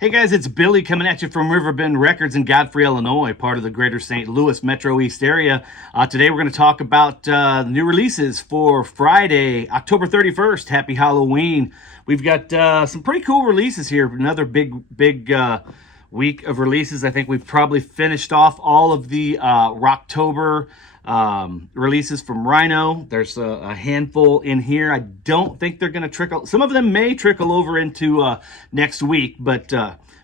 Hey guys, it's Billy coming at you from Riverbend Records in Godfrey, Illinois, part of the greater St. Louis metro east area. Today we're going to talk about new releases for Friday, October 31st. Happy Halloween. We've got some pretty cool releases here. Another big week of releases. I think we've probably finished off all of the Rocktober releases from Rhino. There's a handful in here. I don't think they're going to trickle. Some of them may trickle over into next week, but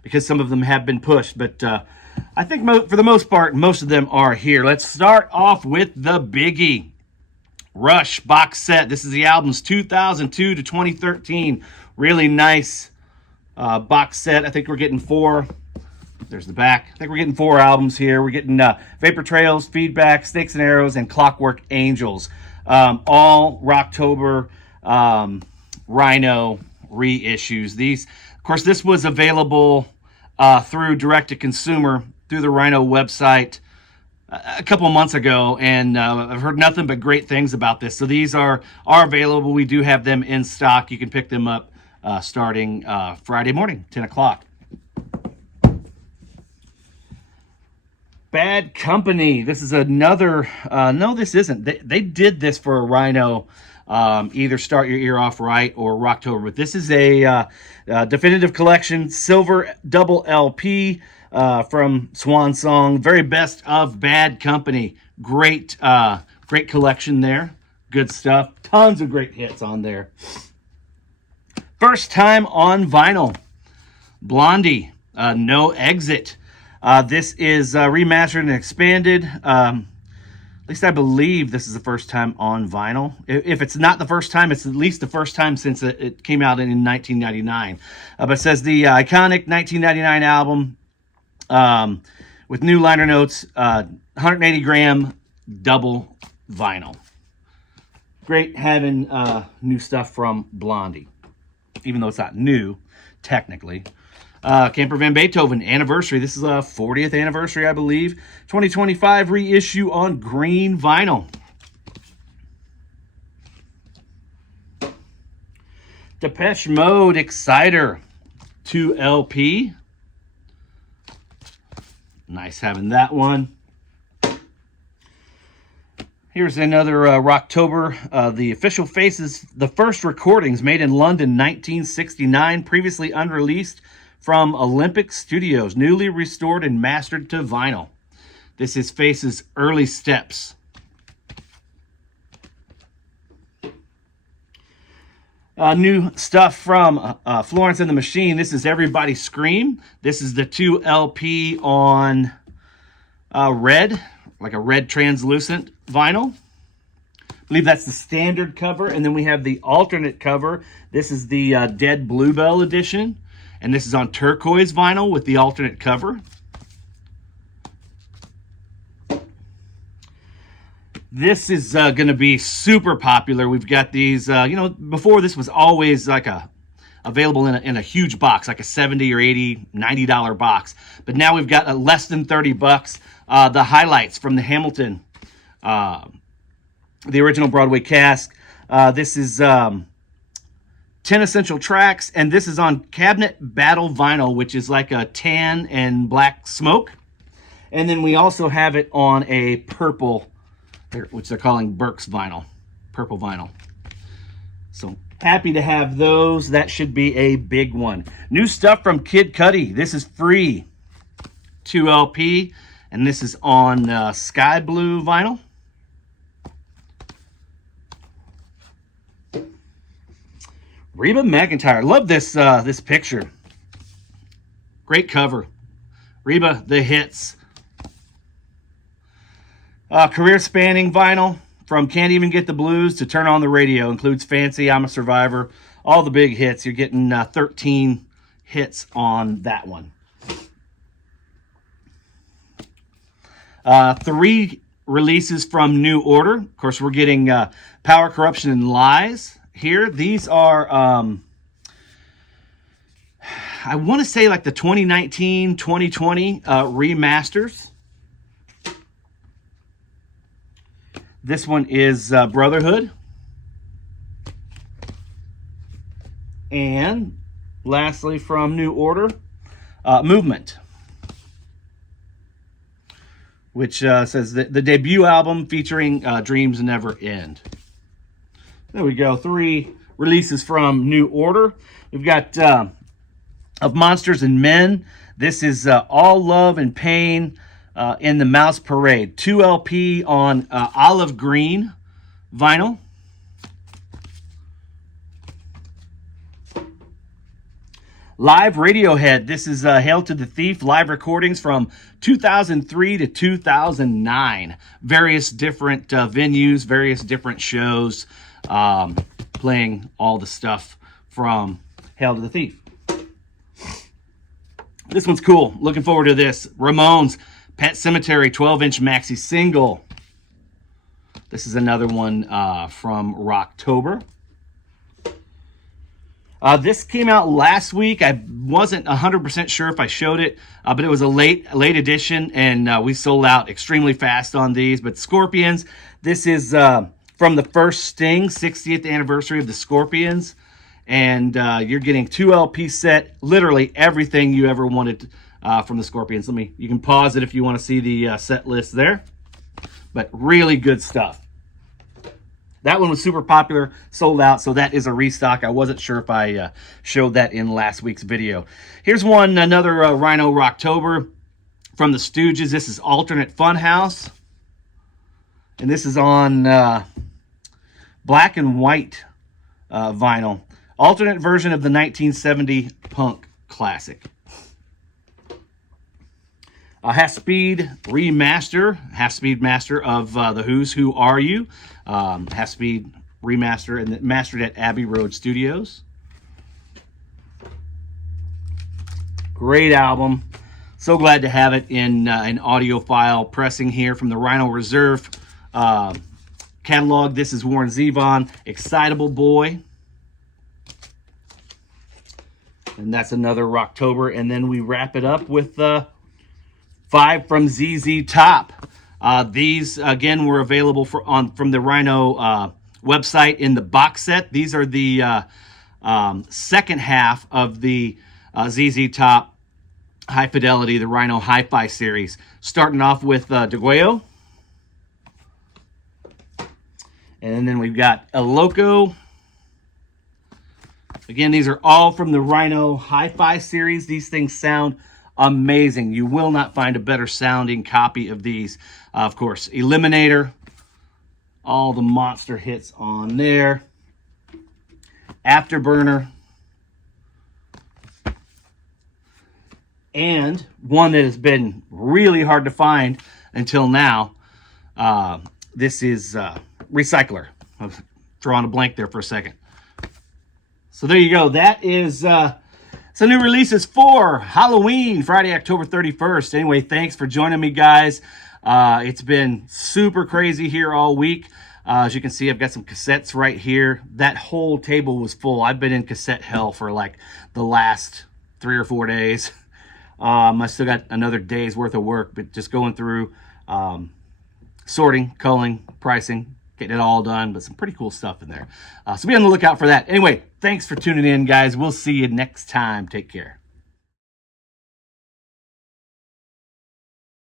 because some of them have been pushed. But I think for the most part, most of them are here. Let's start off with the biggie. Rush box set. This is the albums 2002 to 2013. Really nice box set. I think we're getting four. There's the back. I think we're getting four albums here. We're getting Vapor Trails, Feedback, Snakes and Arrows, and Clockwork Angels. All Rocktober Rhino reissues. These, of course, this was available through direct-to-consumer through the Rhino website a couple months ago, and I've heard nothing but great things about this. So these are available. We do have them in stock. You can pick them up starting Friday morning, 10 o'clock. Bad Company. This is another, no, this isn't. They did this for a Rhino, either Start Your Ear Off Right or Rocktober, but this is a definitive collection, silver double LP from Swan Song. Very best of Bad Company. Great collection there. Good stuff. Tons of great hits on there. First time on vinyl. Blondie, No Exit. This is remastered and expanded. At least I believe this is the first time on vinyl. If it's not the first time, it's at least the first time since it came out in 1999. But it says the iconic 1999 album with new liner notes, 180 gram double vinyl. Great having new stuff from Blondie, even though it's not new, technically. Camper Van Beethoven, Anniversary. This is a 40th anniversary, I believe. 2025 reissue on green vinyl. Depeche Mode, Exciter, 2 LP. Nice having that one. Here's another Rocktober. The Official Faces, the first recordings made in London, 1969, previously unreleased, from Olympic Studios, newly restored and mastered to vinyl. This is Face's early steps. New stuff from Florence and the Machine. This is Everybody Scream. This is the 2 LP on red, like a red translucent vinyl. I believe that's the standard cover, and then we have the alternate cover. This is the Dead Bluebell edition. And this is on turquoise vinyl with the alternate cover. This is going to be super popular. We've got these, before this was always like available in a huge box, like a $70 or $80, $90 box. But now we've got less than $30. The highlights from the Hamilton, the original Broadway cast. This is 10 essential tracks, and this is on Cabinet Battle vinyl, which is like a tan and black smoke. And then we also have it on a purple, which they're calling Burke's vinyl, purple vinyl. So happy to have those. That should be a big one. New stuff from Kid Cudi. This is Free, 2 LP, and this is on sky blue vinyl. Reba McEntire. Love this this picture. Great cover. Reba, the hits. Career spanning vinyl from Can't Even Get the Blues to Turn on the Radio. Includes Fancy, I'm a Survivor. All the big hits. You're getting 13 hits on that one. 3 releases from New Order. Of course, we're getting Power, Corruption, and Lies. Here, these are, I want to say like the 2019, 2020 remasters. This one is Brotherhood. And lastly, from New Order, Movement, which says that the debut album featuring Dreams Never End. There we go. 3 releases from New Order. We've got Of Monsters and Men. This is All Love and Pain in the Mouse Parade. 2 LP on olive green vinyl. Live Radiohead. This is Hail to the Thief live recordings from 2003 to 2009. Various different venues, various different shows, playing all the stuff from Hail to the Thief. This one's cool. Looking forward to this. Ramones, Pet Sematary 12-inch maxi single. This is another one from Rocktober. This came out last week. I wasn't 100% sure if I showed it, but it was a late edition, and we sold out extremely fast on these. But Scorpions, this is from the first Sting, 60th anniversary of the Scorpions, and you're getting 2 LP set, literally everything you ever wanted from the Scorpions. You can pause it if you want to see the set list there, but really good stuff. That one was super popular, sold out, so that is a restock. I wasn't sure if I showed that in last week's video. Here's one, another Rhino Rocktober from the Stooges. This is Alternate Funhouse, and this is on black and white vinyl. Alternate version of the 1970 punk classic. A half-speed master of The Who's Who Are You. Half-speed remaster and mastered at Abbey Road Studios. Great album. So glad to have it in an audiophile pressing here from the Rhino Reserve catalog. This is Warren Zevon, Excitable Boy. And that's another Rocktober. And then we wrap it up with 5 from ZZ Top. These, again, were available from the Rhino website in the box set. These are the second half of the ZZ Top High Fidelity, the Rhino Hi-Fi series. Starting off with DeGuello. And then we've got El Loco. Again, these are all from the Rhino Hi-Fi series. These things sound amazing. You will not find a better sounding copy of these. Of course, Eliminator. All the monster hits on there. Afterburner. And one that has been really hard to find until now. This is Recycler. I was drawing a blank there for a second. So there you go. That is some new releases for Halloween, Friday, October 31st. Anyway, thanks for joining me, guys. It's been super crazy here all week. As you can see, I've got some cassettes right here. That whole table was full. I've been in cassette hell for like the last 3 or 4 days. I still got another day's worth of work, but just going through sorting, culling, pricing, getting it all done, but some pretty cool stuff in there. So be on the lookout for that. Anyway, thanks for tuning in, guys. We'll see you next time. Take care.